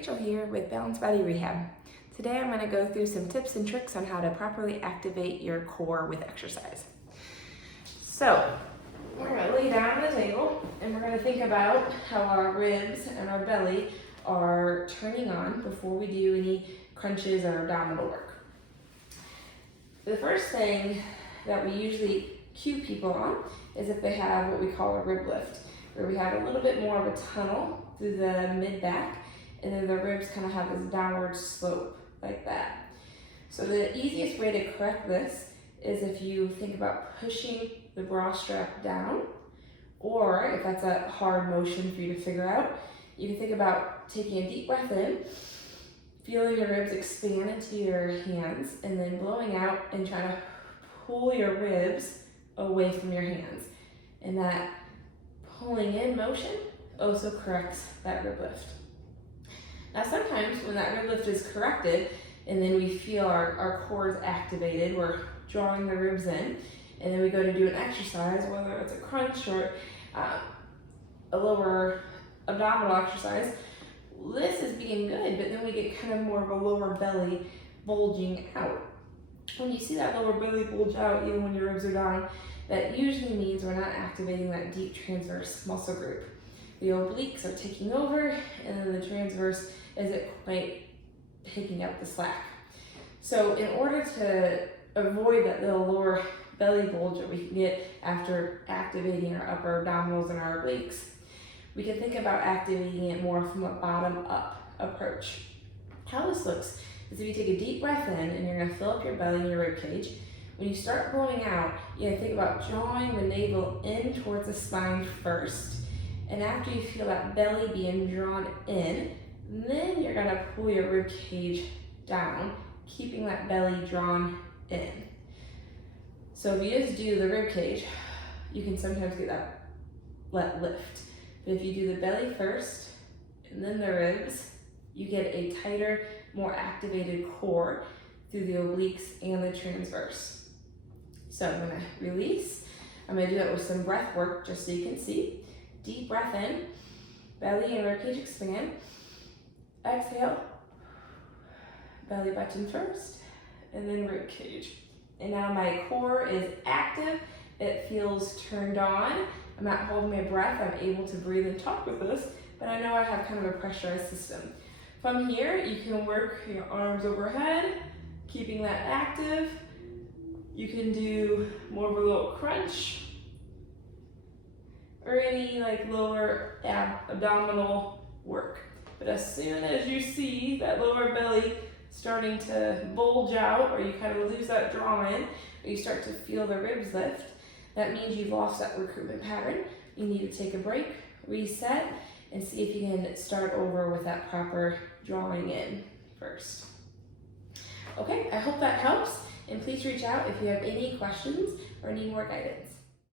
Rachel here with Balanced Body Rehab. Today I'm going to go through some tips and tricks on how to properly activate your core with exercise. So, we're going to lay down on the table and we're going to think about how our ribs and our belly are turning on before we do any crunches or abdominal work. The first thing that we usually cue people on is if they have what we call a rib lift, where we have a little bit more of a tunnel through the mid-back, and then the ribs kind of have this downward slope like that. So the easiest way to correct this is if you think about pushing the bra strap down, or if that's a hard motion for you to figure out, you can think about taking a deep breath in, feeling your ribs expand into your hands, and then blowing out and trying to pull your ribs away from your hands. And that pulling in motion also corrects that rib lift. Now sometimes when that rib lift is corrected and then we feel our core is activated, we're drawing the ribs in, and then we go to do an exercise, whether it's a crunch or a lower abdominal exercise, this is being good, but then we get kind of more of a lower belly bulging out. When you see that lower belly bulge out, even when your ribs are down, that usually means we're not activating that deep transverse muscle group. The obliques are taking over, and then the transverse isn't quite picking up the slack. So in order to avoid that little lower belly bulge that we can get after activating our upper abdominals and our obliques, we can think about activating it more from a bottom-up approach. How this looks is if you take a deep breath in and you're gonna fill up your belly and your rib cage. When you start blowing out, you're gonna think about drawing the navel in towards the spine first. And after you feel that belly being drawn in, then you're gonna pull your rib cage down, keeping that belly drawn in. So if you just do the rib cage, you can sometimes get that lift. But if you do the belly first and then the ribs, you get a tighter, more activated core through the obliques and the transverse. So I'm gonna release. I'm gonna do it with some breath work just so you can see. Deep breath in, belly and rib cage expand. Exhale, belly button first, and then rib cage. And now my core is active, it feels turned on. I'm not holding my breath, I'm able to breathe and talk with this, but I know I have kind of a pressurized system. From here, you can work your arms overhead, keeping that active. You can do more of a little crunch, or any like lower abdominal work. But as soon as you see that lower belly starting to bulge out, or you kind of lose that draw in, or you start to feel the ribs lift, that means you've lost that recruitment pattern. You need to take a break, reset, and see if you can start over with that proper drawing in first. Okay, I hope that helps, and please reach out if you have any questions or need more guidance.